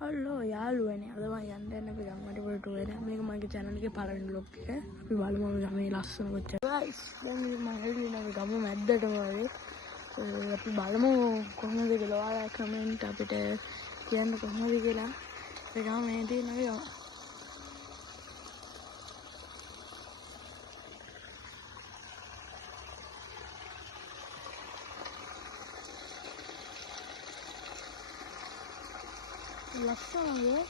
Hello යාළුවනේ අද මම යන්න අපි ගම්මට පොර ටුවර් එක. මේක මගේ channel එකේ පළවෙනි vlog එක. අපි බලමු ගමේ ලස්සන කොච්චර. guys දැන් මම එළියේ ඉන්නේ ගම මැද්දටම වගේ. අපි බලමු කොහොමද කියලා. ඔයාලා කමෙන්ට් අපිට කියන්න කොහොමද කියලා. ඒ ගම මේ තියෙනවා. ලස්සනගේ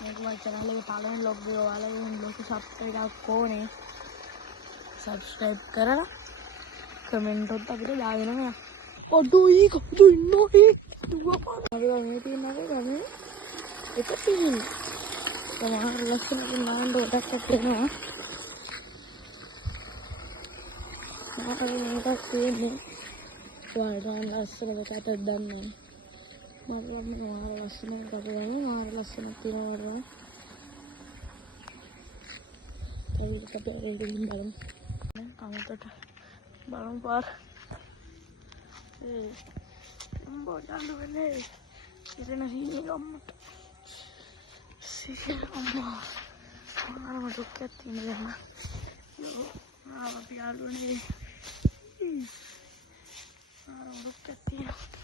මේක මගේ channel එකේ පළවෙනි vlog එක. ඔයාලා මේ vlog එකක් ඕනේ subscribe කරලා කමෙන්ට් එකත් අපිට දාගෙන යන්න. ඔඩුයි කවුද ඉන්නේ? දුවපන්. මේ තියෙනවා ගමේ එක තියෙන්නේ. තමයි ලස්සන නාන්න ඩොටක් තියෙනවා. මේකක් තියෙන්නේ. ඔයාලා ලස්සන කොට දන්නේ. මම මාර ලස්සන කපුවනේ මාර ලස්සන තියෙනවා. ඒක අපේ දෙන්න බලමු. කමතට බලමු පාර. උඹ යන්න වෙන්නේ. ඉතින් හිණි ගම්මට. සිහින අම්මා. මාර දුක්ක් තියෙනවා. අපි යාළුවනේ. මාර දුක්ක් තියෙනවා.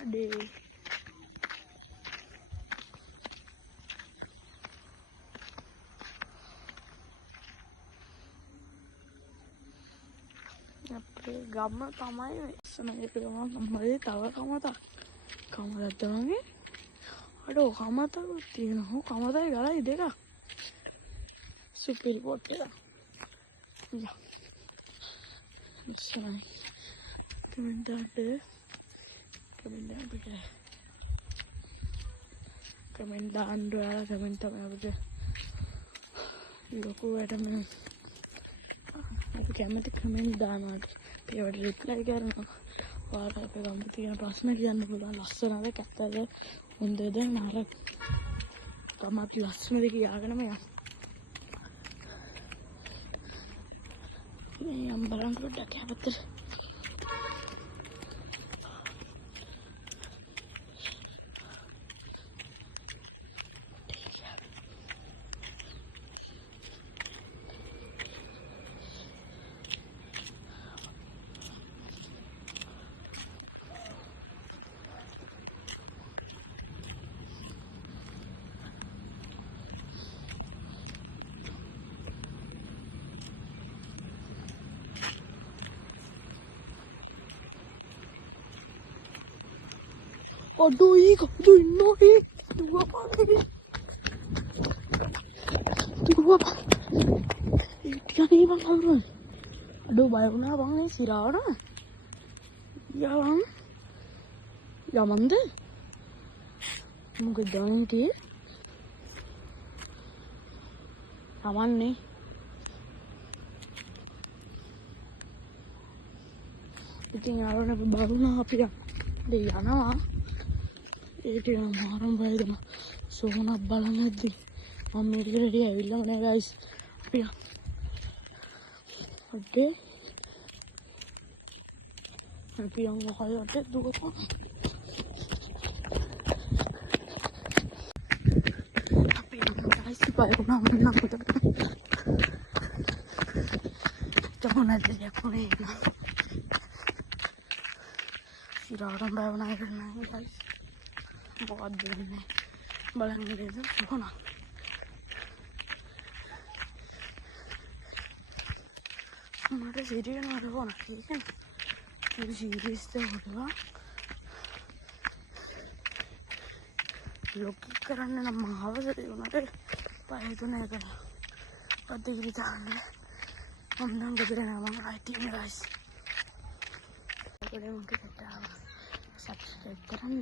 Aduh. Apa gambar tamai senang itu gambar kembali tahu kamu tak datang ni aduh kamu tak tino kamu tak galak ide kah supir pot ya ya senang komentar deh komentar apa komentar anda komentar apa लोगों बैठा मैं अभी कैमरे comment दाना pure reply करना और पे गमती है पास में जाने बोला लस्सन आवे कहता है उनदे दे मारा कमात लस्सन में देखिए आगे ना मैं हम बरंग रोटा क्या बता Aduh, kau ini dua apa? Dua apa? Tiga nih bang kamu. Aduh, bayar na bang nih sirara. Ya bang, ya mande. Mungkin jangan dia. Aman nih. Itu ngaruh nih baru na apa ya? Dia na. ඒටි මාරම් බයදම සෝනක් බලන්න ඇද්දි මම මේකට ready ඇවිල්ලාම නෑ guys අපි යමු හොයට දුවපන් අපි යමු guys බය වුණා මම අපිට ජමුණද යකුනේ ඉරාරම් බය වුණා නෑ ගයිස් बहुत दूर में බලන්න දෙද කොහොමද මට සිරියන වරවන කියන්නේ මේ සීරීස් දෙකවා ලොක් කරන්න නම් මහවසට උනට පය තුනේ කරා අදිරි තාන්නේ මම නම් ගෙදර යනවා මම රයිටින් ගයිස් ඔයගොල්ලෝ මට සබ්ස්ක්‍රයිබ් කරන්න